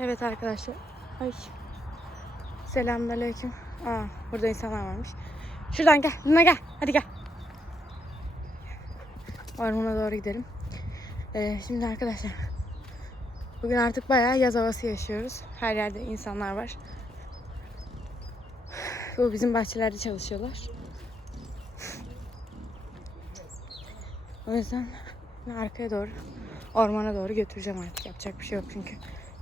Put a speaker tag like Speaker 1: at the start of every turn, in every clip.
Speaker 1: Evet arkadaşlar. Ay. Selamünaleyküm. Aa, burada insanlar varmış. Şuradan gel. Luna gel. Hadi gel. Ormana doğru gidelim. Ee, şimdi arkadaşlar. Bugün artık bayağı yaz havası yaşıyoruz. Her yerde insanlar var. Bu bizim bahçelerde çalışıyorlar. O yüzden arkaya doğru, ormana doğru götüreceğim artık. Yapacak bir şey yok çünkü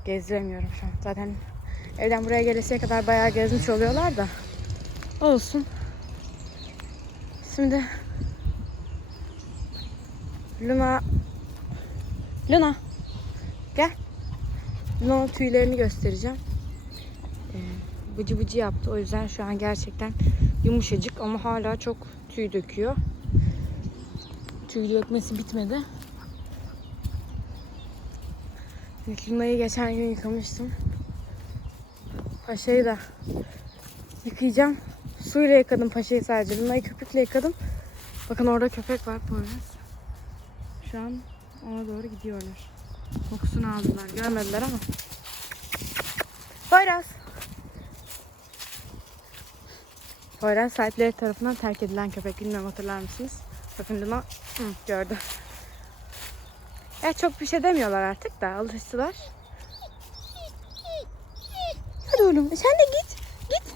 Speaker 1: gezdiremiyorum şu an. Zaten evden buraya gelesiye kadar bayağı gezmiş oluyorlar da. Olsun. Şimdi Luna Luna gel. Luna'nın tüylerini göstereceğim. Ee, bıcı bıcı yaptı. O yüzden şu an gerçekten yumuşacık ama hala çok tüy döküyor. Tüy dökmesi bitmedi. İlk Luna'yı geçen gün yıkamıştım. Paşa'yı da yıkayacağım. Suyla yıkadım paşayı sadece. Luna'yı köpükle yıkadım. Bakın orada köpek var Poyraz. Şu an ona doğru gidiyorlar. Kokusunu aldılar. Görmediler ama. Poyraz. Poyraz sahipleri tarafından terk edilen köpek. Bilmiyorum hatırlar mısınız? Bakın Luna gördü. Ya çok bir şey demiyorlar artık da alıştılar. Hadi oğlum sen de git. Git.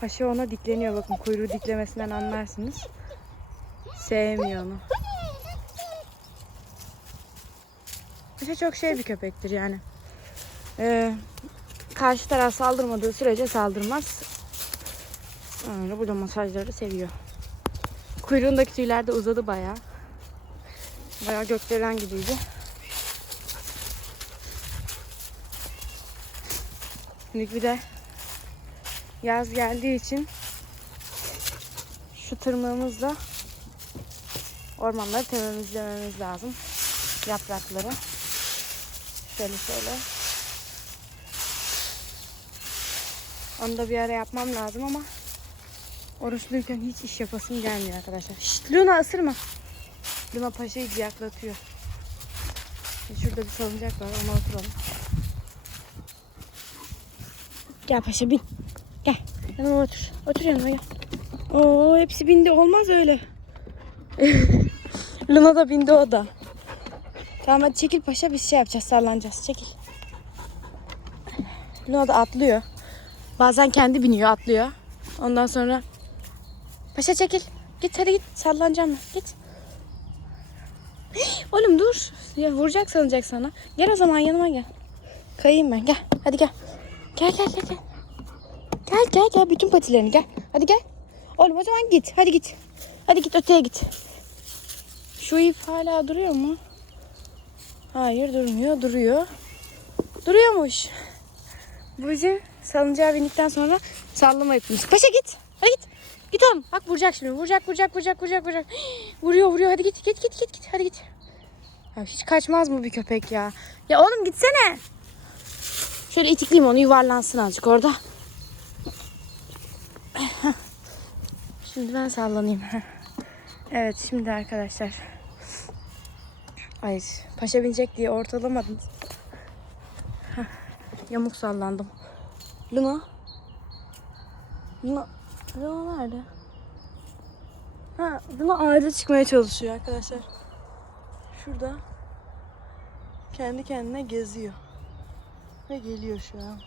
Speaker 1: Paşa ona dikleniyor bakın kuyruğu diklemesinden anlarsınız. Sevmiyor onu. Paşa çok şey bir köpektir yani. Ee, karşı taraf saldırmadığı sürece saldırmaz. Öyle burada masajları seviyor. Kuyruğundaki tüyler de uzadı bayağı. Bayağı gökdelen gibiydi. Şimdi bir de yaz geldiği için şu tırmığımızla ormanları temizlememiz lazım. Yaprakları. Şöyle şöyle. Onu da bir ara yapmam lazım ama oruçluyken hiç iş yapasım gelmiyor arkadaşlar. Şşt Luna ısırma. Luna Paşa'yı ciyaklatıyor. Şimdi Şurada bir salıncak var ona oturalım. Gel Paşa bin. Gel. Yanıma otur. Otur yanıma gel. Oo hepsi bindi olmaz öyle. Luna da bindi o da. Tamam hadi çekil Paşa biz şey yapacağız sallanacağız çekil. Luna da atlıyor. Bazen kendi biniyor atlıyor. Ondan sonra Paşa çekil. Git hadi git sallanacağım ben. Git. Oğlum dur. Ya vuracak sanacak sana. Gel o zaman yanıma gel. Kayayım ben. Gel. Hadi gel. Gel gel gel. Gel gel gel. gel. Bütün patilerini gel. Hadi gel. Oğlum o zaman git. Hadi git. Hadi git öteye git. Şu ip hala duruyor mu? Hayır durmuyor. Duruyor. Duruyormuş. Bu bizim salıncağa bindikten sonra sallama ipimiz. Paşa git. Hadi git. Git oğlum. Bak vuracak şimdi. Vuracak, vuracak, vuracak, vuracak, vuracak. Vuruyor, vuruyor. Hadi git, git, git, git, git. Hadi git. Ya hiç kaçmaz mı bir köpek ya? Ya oğlum gitsene. Şöyle itikleyeyim onu yuvarlansın azıcık orada. Şimdi ben sallanayım. Evet şimdi arkadaşlar. Ay paşa binecek diye ortalamadım. Yamuk sallandım. Luna. Luna. Luna nerede? Ha, Luna ağaca çıkmaya çalışıyor arkadaşlar. Şurada. Kendi kendine geziyor. Ve geliyor şu an.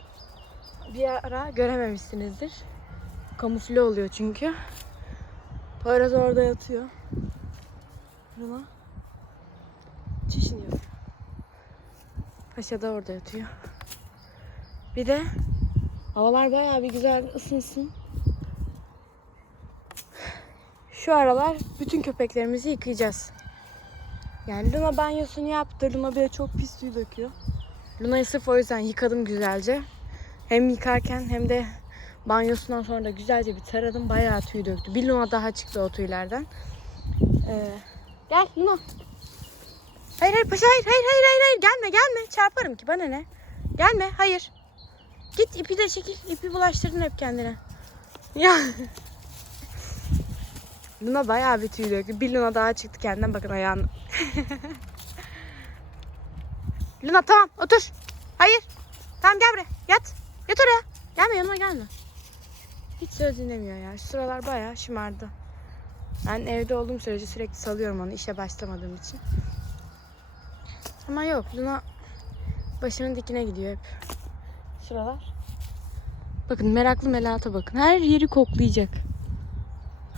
Speaker 1: Bir ara görememişsinizdir. Kamufle oluyor çünkü. Poyraz orada yatıyor. Luna. Çişini yapıyor. Paşa da orada yatıyor. Bir de havalar bayağı bir güzel ısınsın. Şu aralar bütün köpeklerimizi yıkayacağız. Yani Luna banyosunu yaptı. Luna bir de çok pis suyu döküyor. Luna'yı sırf o yüzden yıkadım güzelce. Hem yıkarken hem de banyosundan sonra da güzelce bir taradım. Bayağı tüy döktü. Bir Luna daha çıktı o tüylerden. Ee, gel Luna. Hayır hayır paşa hayır hayır hayır hayır hayır gelme gelme çarparım ki bana ne. Gelme hayır. Git ipi de çekil. İpi bulaştırdın hep kendine. Ya. Luna bayağı bir tüy döktü. Bir Luna daha çıktı kendinden bakın ayağını. Luna tamam otur. Hayır. Tamam gel buraya. Yat. Yat oraya. Gelme yanıma gelme. Hiç söz dinlemiyor ya. Şu sıralar bayağı şımardı. Ben evde olduğum sürece sürekli salıyorum onu işe başlamadığım için. Ama yok Luna başının dikine gidiyor hep. Şuralar. Bakın meraklı Melata bakın. Her yeri koklayacak.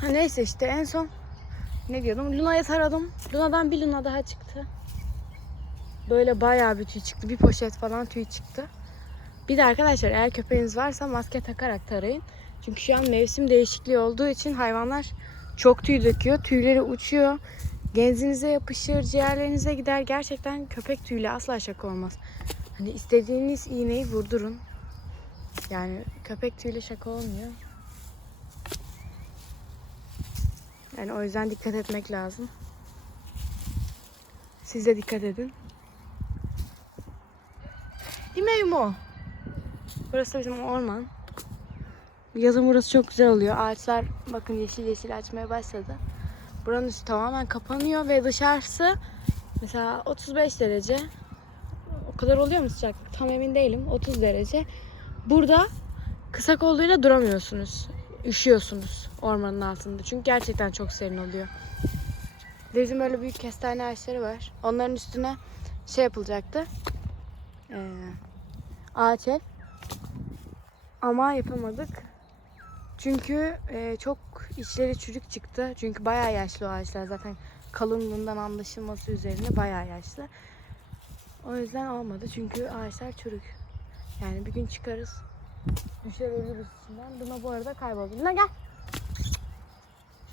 Speaker 1: Ha neyse işte en son ne diyordum? Luna'ya taradım. Luna'dan bir Luna daha çıktı. Böyle bayağı bir tüy çıktı. Bir poşet falan tüy çıktı. Bir de arkadaşlar eğer köpeğiniz varsa maske takarak tarayın. Çünkü şu an mevsim değişikliği olduğu için hayvanlar çok tüy döküyor. Tüyleri uçuyor. Genzinize yapışır, ciğerlerinize gider. Gerçekten köpek tüyüyle asla şaka olmaz. Hani istediğiniz iğneyi vurdurun. Yani köpek tüyüyle şaka olmuyor. Yani o yüzden dikkat etmek lazım. Siz de dikkat edin. Değil mi Yumo? Burası bizim orman. Yazın burası çok güzel oluyor. Ağaçlar bakın yeşil yeşil açmaya başladı. Buranın üstü tamamen kapanıyor ve dışarısı mesela 35 derece. O kadar oluyor mu sıcaklık? Tam emin değilim. 30 derece. Burada kısa kolluyla duramıyorsunuz. Üşüyorsunuz ormanın altında. Çünkü gerçekten çok serin oluyor. Bizim böyle büyük kestane ağaçları var. Onların üstüne şey yapılacaktı. Ee, ağaç ev. Ama yapamadık. Çünkü e, çok içleri çürük çıktı. Çünkü bayağı yaşlı o ağaçlar. Zaten kalınlığından anlaşılması üzerine bayağı yaşlı. O yüzden olmadı. Çünkü ağaçlar çürük. Yani bir gün çıkarız. Düşer ölürüz içinden. Luna bu arada kayboldu. Luna gel.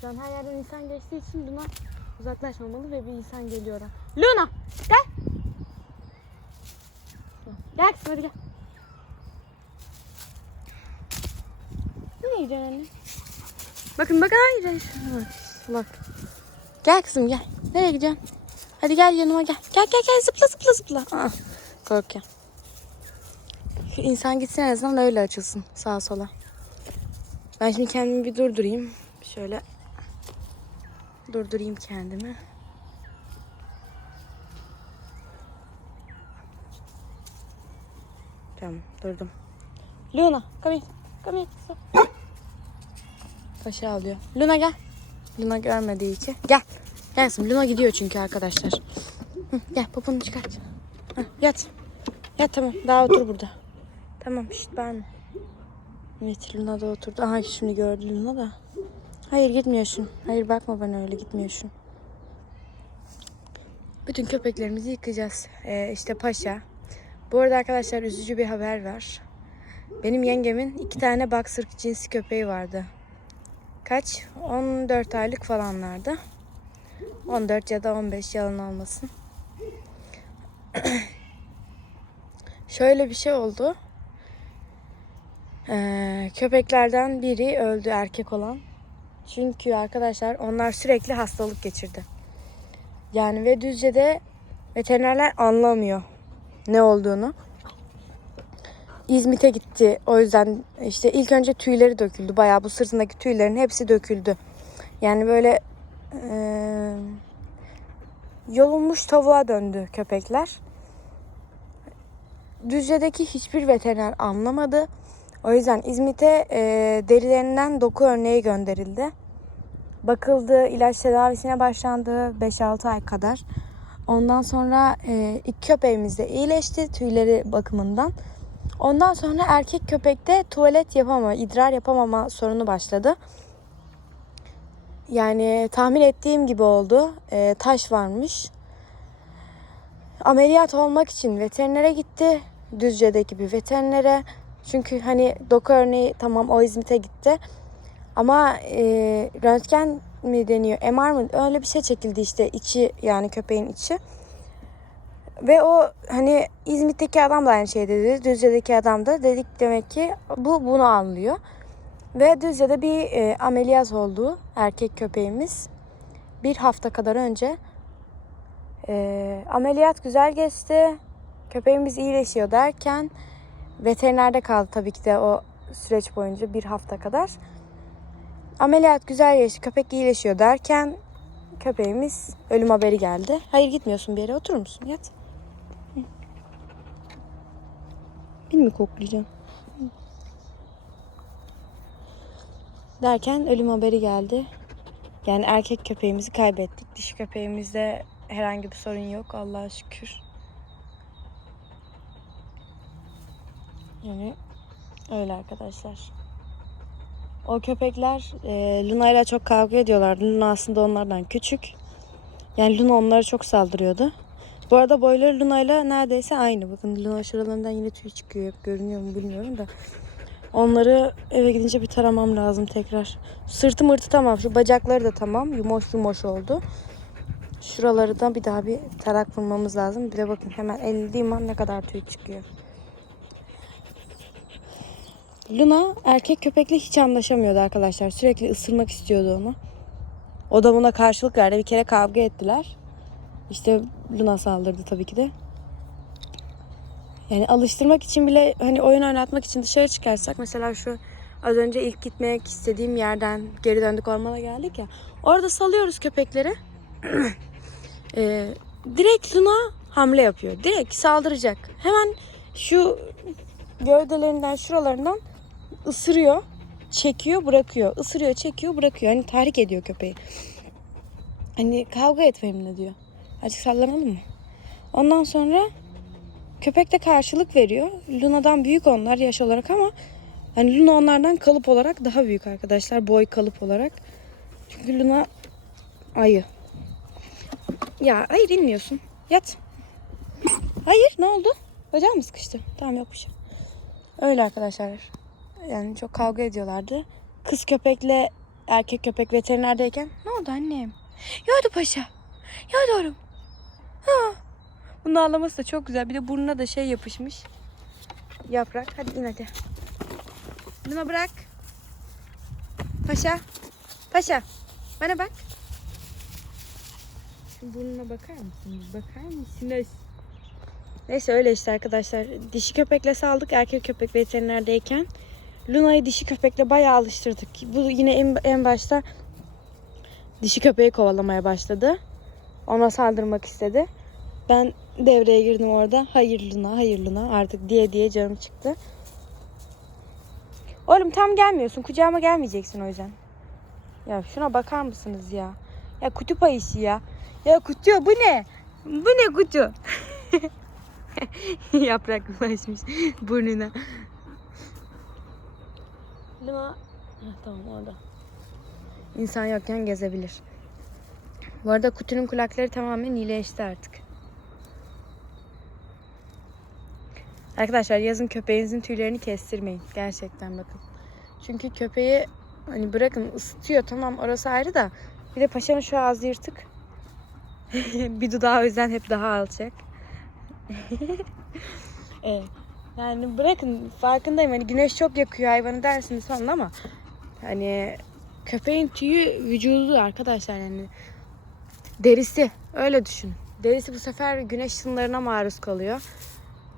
Speaker 1: Şu an her yerden insan geçtiği için Luna uzaklaşmamalı ve bir insan geliyor. Luna gel. Gel kızım hadi gel. Nereye gidiyorsun anne? Bakın bakın hayır. hayır. Bak. Gel kızım gel. Nereye gidiyorsun? Hadi gel yanıma gel. Gel gel gel zıpla zıpla zıpla. Aa, korkuyorum. İnsan gitsin en azından öyle açılsın sağa sola. Ben şimdi kendimi bir durdurayım. Şöyle durdurayım kendimi. Tamam durdum. Luna come here. Come here. Paşa alıyor. Luna gel. Luna görmediği için. Gel. Gel kızım. Luna gidiyor çünkü arkadaşlar. Hı, gel poponu çıkart. Hı, yat. Yat tamam. Daha otur burada. Tamam şişt bağırma. Evet Luna da oturdu. Aha şimdi gördü Luna da. Hayır gitmiyorsun. Hayır bakma bana öyle gitmiyorsun. Bütün köpeklerimizi yıkayacağız. Ee, işte Paşa. Bu arada arkadaşlar üzücü bir haber var. Benim yengemin iki tane boxer cinsi köpeği vardı. Kaç? 14 aylık falanlardı. 14 ya da 15 yalan olmasın. Şöyle bir şey oldu. Ee, köpeklerden biri öldü erkek olan. Çünkü arkadaşlar onlar sürekli hastalık geçirdi. Yani ve Düzce'de veterinerler anlamıyor ne olduğunu. İzmit'e gitti. O yüzden işte ilk önce tüyleri döküldü. Bayağı bu sırtındaki tüylerin hepsi döküldü. Yani böyle e, yolunmuş tavuğa döndü köpekler. Düzce'deki hiçbir veteriner anlamadı. O yüzden İzmit'e e, derilerinden doku örneği gönderildi. Bakıldı, ilaç tedavisine başlandı 5-6 ay kadar. Ondan sonra e, iki köpeğimiz de iyileşti tüyleri bakımından. Ondan sonra erkek köpekte tuvalet yapamama, idrar yapamama sorunu başladı. Yani tahmin ettiğim gibi oldu. E, taş varmış. Ameliyat olmak için veterinere gitti. Düzce'deki bir veterinere. Çünkü hani doku örneği tamam o İzmit'e gitti. Ama e, röntgen mi deniyor, MR mı öyle bir şey çekildi işte içi yani köpeğin içi. Ve o hani İzmit'teki adam da aynı şey dedi. Düzce'deki adam da dedik demek ki bu bunu anlıyor. Ve Düzce'de bir e, ameliyat oldu erkek köpeğimiz. Bir hafta kadar önce. E, ameliyat güzel geçti. Köpeğimiz iyileşiyor derken veterinerde kaldı tabii ki de o süreç boyunca bir hafta kadar. Ameliyat güzel geçti. Köpek iyileşiyor derken köpeğimiz ölüm haberi geldi. Hayır gitmiyorsun bir yere oturur musun? Yat. Bil mi koklayacaksın? Derken ölüm haberi geldi. Yani erkek köpeğimizi kaybettik. Dişi köpeğimizde herhangi bir sorun yok Allah'a şükür. Yani öyle arkadaşlar. O köpekler e, Luna ile çok kavga ediyorlardı. Luna aslında onlardan küçük. Yani Luna onlara çok saldırıyordu. Bu arada boyları Luna ile neredeyse aynı. Bakın Luna şuralarından yine tüy çıkıyor. Hep görünüyor mu bilmiyorum da. Onları eve gidince bir taramam lazım tekrar. Sırtı mırtı tamam. Şu bacakları da tamam. Yumoş yumoş oldu. Şuraları da bir daha bir tarak vurmamız lazım. Bir de bakın hemen ellediğim an ne kadar tüy çıkıyor. Luna erkek köpekle hiç anlaşamıyordu arkadaşlar. Sürekli ısırmak istiyordu onu. O da buna karşılık verdi. Bir kere kavga ettiler. İşte Luna saldırdı tabii ki de. Yani alıştırmak için bile hani oyun oynatmak için dışarı çıkarsak mesela şu az önce ilk gitmek istediğim yerden geri döndük ormana geldik ya. Orada salıyoruz köpekleri. Ee, direkt Luna hamle yapıyor. Direkt saldıracak. Hemen şu gövdelerinden şuralarından ısırıyor, çekiyor, bırakıyor. Isırıyor, çekiyor, bırakıyor. Hani tahrik ediyor köpeği. Hani kavga et benimle diyor. Azıcık sallanalım mı? Ondan sonra köpek de karşılık veriyor. Luna'dan büyük onlar yaş olarak ama hani Luna onlardan kalıp olarak daha büyük arkadaşlar. Boy kalıp olarak. Çünkü Luna ayı. Ya hayır inmiyorsun. Yat. Hayır ne oldu? Bacağım mı sıkıştı? Tamam yok bir şey. Öyle arkadaşlar. Yani çok kavga ediyorlardı. Kız köpekle erkek köpek veterinerdeyken ne oldu annem? Yağdı paşa. Yağdı. Ha. Bunun ağlaması da çok güzel. Bir de burnuna da şey yapışmış. Yaprak. Hadi in hadi. Buna bırak. Paşa. Paşa. Bana bak. Şu burnuna bakar mısınız? Bakar mısınız? Neyse öyle işte arkadaşlar. Dişi köpekle saldık erkek köpek veterinerdeyken. Luna'yı dişi köpekle bayağı alıştırdık. Bu yine en, en başta dişi köpeği kovalamaya başladı. Ona saldırmak istedi. Ben devreye girdim orada. Hayır Luna, hayır Luna artık diye diye canım çıktı. Oğlum tam gelmiyorsun. Kucağıma gelmeyeceksin o yüzden. Ya şuna bakar mısınız ya? Ya kutup ayısı ya. Ya kutu bu ne? Bu ne kutu? Yaprak bulaşmış burnuna. Lima. Heh, tamam orada. İnsan yokken gezebilir. Bu arada kutunun kulakları tamamen iyileşti artık. Arkadaşlar yazın köpeğinizin tüylerini kestirmeyin. Gerçekten bakın. Çünkü köpeği hani bırakın ısıtıyor tamam orası ayrı da bir de paşanın şu ağzı yırtık. bir dudağı o yüzden hep daha alçak. evet. Yani bırakın farkındayım hani güneş çok yakıyor hayvanı dersiniz falan ama hani köpeğin tüyü vücudu arkadaşlar yani derisi öyle düşün. Derisi bu sefer güneş ışınlarına maruz kalıyor.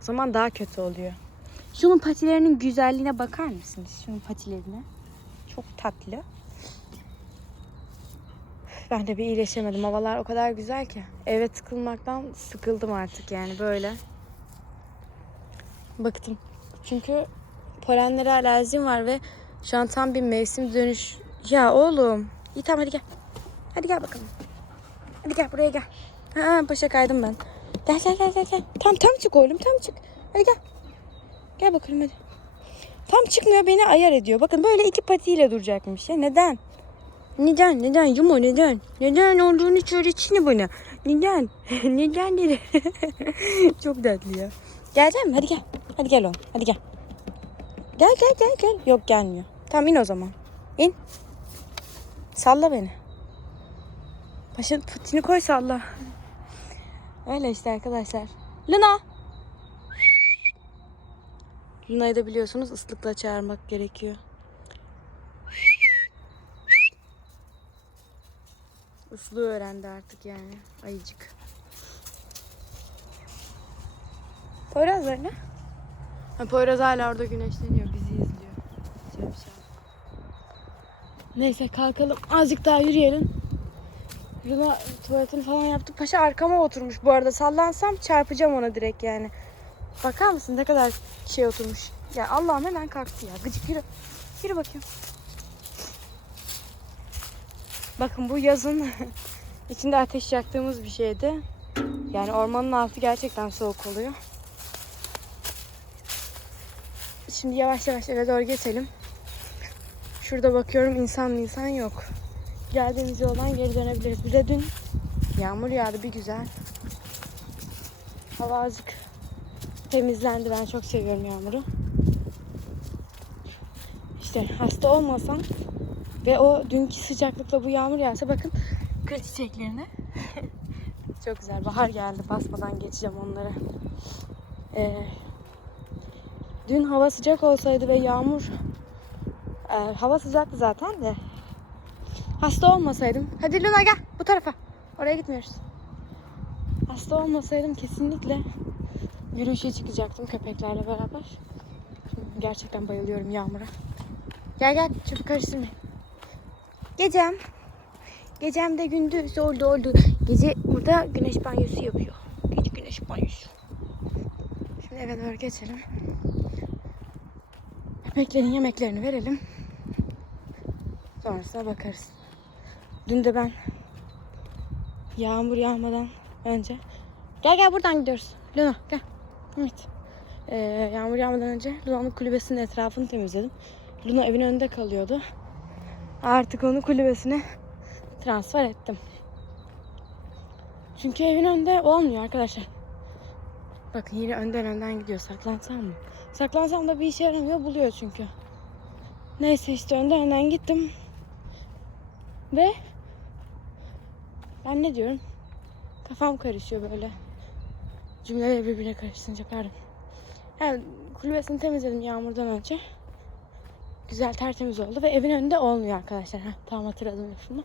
Speaker 1: O zaman daha kötü oluyor. Şunun patilerinin güzelliğine bakar mısınız? Şunun patilerine. Çok tatlı. Ben de bir iyileşemedim. Havalar o kadar güzel ki. Eve tıkılmaktan sıkıldım artık yani böyle. Bıktım. Çünkü polenlere alerjim var ve şu an tam bir mevsim dönüş. Ya oğlum. İyi tamam hadi gel. Hadi gel bakalım. Hadi gel buraya gel. Ha, paşa kaydım ben. Gel gel gel gel. gel. Tam tam çık oğlum tam çık. Hadi gel. Gel bakalım hadi. Tam çıkmıyor beni ayar ediyor. Bakın böyle iki patiyle duracakmış ya. Neden? Neden? Neden? Yumo neden? Neden olduğunu söylesene bana. Neden? neden dedi. Çok tatlı ya. Gelecek mi? Hadi gel. Hadi gel oğlum. Hadi gel. Gel gel gel gel. Yok gelmiyor. Tamam in o zaman. İn. Salla beni. Başın putini koy salla. Öyle işte arkadaşlar. Luna. Luna'yı da biliyorsunuz ıslıkla çağırmak gerekiyor. Islığı öğrendi artık yani ayıcık. Poyraz ne? Ha, Poyraz hala orada güneşleniyor. Bizi izliyor. Şapşal. Neyse kalkalım. Azıcık daha yürüyelim. Luna tuvaletini falan yaptı. Paşa arkama oturmuş bu arada. Sallansam çarpacağım ona direkt yani. Bakar mısın ne kadar şey oturmuş. Ya Allah'ım hemen kalktı ya. Gıcık yürü. Yürü bakayım. Bakın bu yazın içinde ateş yaktığımız bir şeydi. Yani ormanın altı gerçekten soğuk oluyor. Şimdi yavaş yavaş eve doğru geçelim. Şurada bakıyorum insan insan yok. Geldiğimiz yoldan geri dönebiliriz. Bir de dün yağmur yağdı bir güzel. Hava azıcık temizlendi. Ben çok seviyorum yağmuru. İşte hasta olmasam ve o dünkü sıcaklıkla bu yağmur yağsa bakın kır çiçeklerine. çok güzel. Bahar geldi. Basmadan geçeceğim onları. Ee, dün hava sıcak olsaydı ve yağmur e, hava sıcaktı zaten de hasta olmasaydım. Hadi Luna gel bu tarafa. Oraya gitmiyoruz. Hasta olmasaydım kesinlikle yürüyüşe çıkacaktım köpeklerle beraber. Gerçekten bayılıyorum yağmura. Gel gel çabuk karıştırmayın. Gecem. Gecem de gündüz oldu oldu. Gece burada güneş banyosu yapıyor. Gece güneş banyosu. Şimdi eve doğru geçelim. Köpeklerin yemeklerini verelim. Sonrasına bakarız. Dün de ben yağmur yağmadan önce gel gel buradan gidiyoruz. Luna gel. Evet. Ee, yağmur yağmadan önce Luna'nın kulübesinin etrafını temizledim. Luna evin önünde kalıyordu. Artık onu kulübesine transfer ettim. Çünkü evin önünde olmuyor arkadaşlar. Bakın yine önden önden gidiyor. Saklansam mı? Saklansam da bir işe yaramıyor. Buluyor çünkü. Neyse işte önden önden gittim. Ve ben ne diyorum? Kafam karışıyor böyle. Cümleler birbirine karıştırınca pardon. Yani kulübesini temizledim yağmurdan önce. Güzel tertemiz oldu ve evin önünde olmuyor arkadaşlar. Heh, tamam hatırladım lafımı.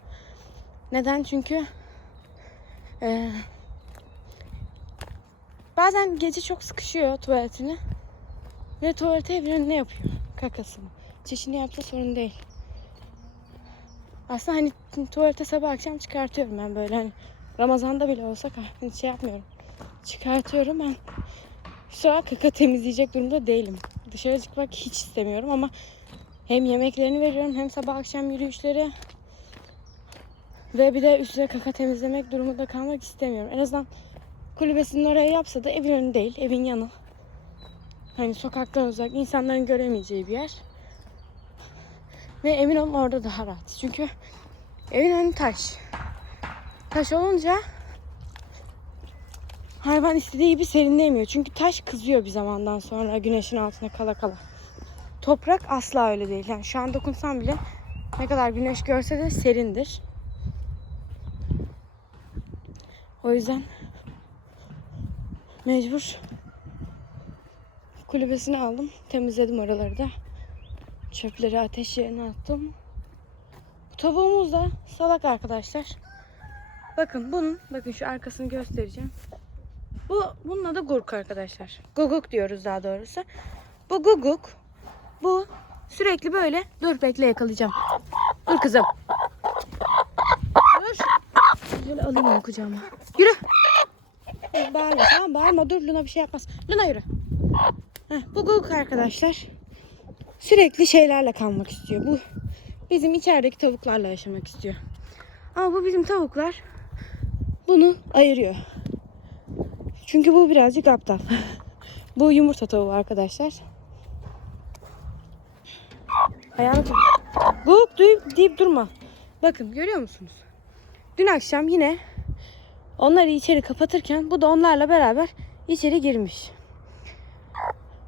Speaker 1: Neden? Çünkü eee, bazen gece çok sıkışıyor tuvaletini. Ve tuvalete evin önüne yapıyor kakasını. Çişini yapsa sorun değil. Aslında hani tuvalete sabah akşam çıkartıyorum ben böyle hani Ramazan'da bile olsa hani şey yapmıyorum. Çıkartıyorum ben. Şu an kaka temizleyecek durumda değilim. Dışarı çıkmak hiç istemiyorum ama hem yemeklerini veriyorum hem sabah akşam yürüyüşleri ve bir de üstüne kaka temizlemek durumunda kalmak istemiyorum. En azından kulübesinin oraya yapsa da evin önü değil, evin yanı. Hani sokaktan uzak, insanların göremeyeceği bir yer. Ve emin olun orada daha rahat. Çünkü evin önü taş. Taş olunca hayvan istediği gibi serinleyemiyor. Çünkü taş kızıyor bir zamandan sonra güneşin altına kala kala. Toprak asla öyle değil. Yani şu an dokunsam bile ne kadar güneş görse de serindir. O yüzden mecbur kulübesini aldım. Temizledim oraları da. Çöpleri ateş yerine attım. Bu tavuğumuz da salak arkadaşlar. Bakın bunun, bakın şu arkasını göstereceğim. Bu bunun adı gurk arkadaşlar. Guguk diyoruz daha doğrusu. Bu guguk. Bu sürekli böyle. Dur bekle yakalayacağım. Dur kızım. Dur. Şöyle alayım onu kucağıma. Yürü. Bağırma tamam bağırma. Dur Luna bir şey yapmaz. Luna yürü. Bu guguk arkadaşlar. Sürekli şeylerle kalmak istiyor. Bu bizim içerideki tavuklarla yaşamak istiyor. Ama bu bizim tavuklar bunu ayırıyor. Çünkü bu birazcık aptal. bu yumurta tavuğu arkadaşlar. Ayağını tut. Guguk deyip, deyip durma. Bakın görüyor musunuz? Dün akşam yine onları içeri kapatırken bu da onlarla beraber içeri girmiş.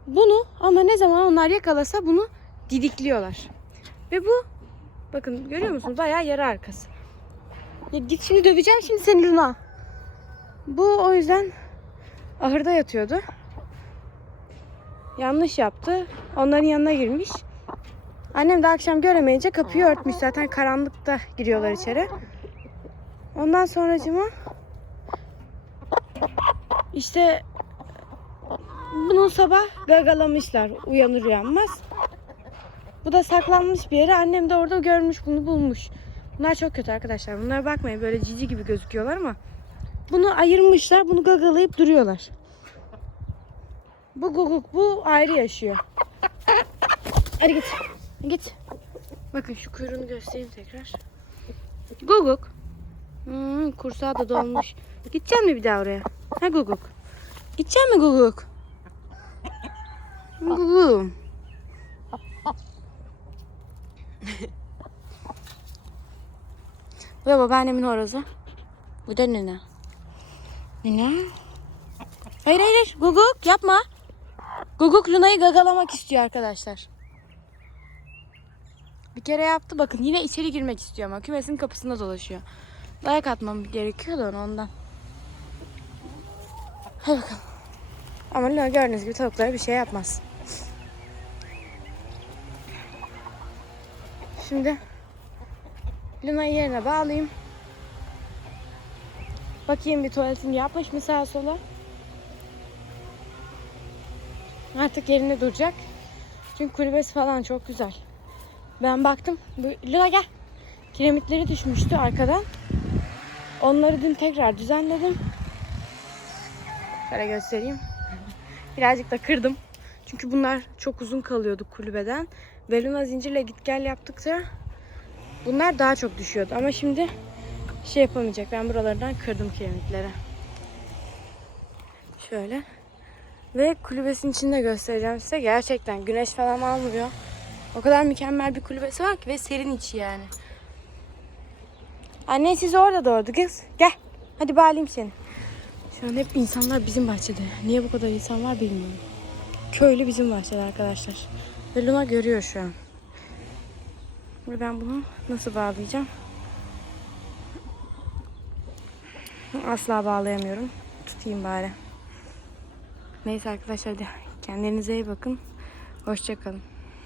Speaker 1: Bunu ama ne zaman onlar yakalasa bunu didikliyorlar. Ve bu bakın görüyor musunuz? Bayağı yara arkası. Ya git şimdi döveceğim şimdi seni Luna. Bu o yüzden ahırda yatıyordu. Yanlış yaptı. Onların yanına girmiş. Annem de akşam göremeyince kapıyı örtmüş. Zaten karanlıkta giriyorlar içeri. Ondan sonracıma işte bunu sabah gagalamışlar uyanır uyanmaz. Bu da saklanmış bir yere. Annem de orada görmüş bunu bulmuş. Bunlar çok kötü arkadaşlar. Bunlara bakmayın böyle cici gibi gözüküyorlar ama bunu ayırmışlar. Bunu gagalayıp duruyorlar. Bu guguk bu ayrı yaşıyor. Hadi git. Git. Bakın şu kuyruğunu göstereyim tekrar. Guguk. Hmm, kursağı da dolmuş. Gidecek mi bir daha oraya? Ha Guguk? Gidecek mi Guguk? Bu da babaannemin horozu. Bu da nene. Nene? Hayır hayır hayır. Guguk yapma. Guguk Luna'yı gagalamak istiyor arkadaşlar. Bir kere yaptı bakın yine içeri girmek istiyor ama kümesin kapısında dolaşıyor. Dayak atmam gerekiyor da ondan. Hadi bakalım. Ama Luna gördüğünüz gibi tavuklara bir şey yapmaz. Şimdi Luna'yı yerine bağlayayım. Bakayım bir tuvaletini yapmış mı sağa sola. Artık yerinde duracak. Çünkü kulübesi falan çok güzel. Ben baktım. Luna gel. Kiremitleri düşmüştü arkadan. Onları dün tekrar düzenledim. Şöyle göstereyim. Birazcık da kırdım. Çünkü bunlar çok uzun kalıyordu kulübeden. Ve Luna zincirle git gel yaptıkça bunlar daha çok düşüyordu. Ama şimdi şey yapamayacak. Ben buralardan kırdım kiremitleri. Şöyle. Ve kulübesinin içinde göstereceğim size. Gerçekten güneş falan almıyor. O kadar mükemmel bir kulübesi var ki ve serin içi yani. Anne siz orada doğdu kız. Gel. Hadi bağlayayım seni. Şu an hep insanlar bizim bahçede. Niye bu kadar insan var bilmiyorum. Köylü bizim bahçede arkadaşlar. Ve Luna görüyor şu an. Şimdi ben bunu nasıl bağlayacağım? Asla bağlayamıyorum. Tutayım bari. Neyse arkadaşlar hadi kendinize iyi bakın. Hoşçakalın.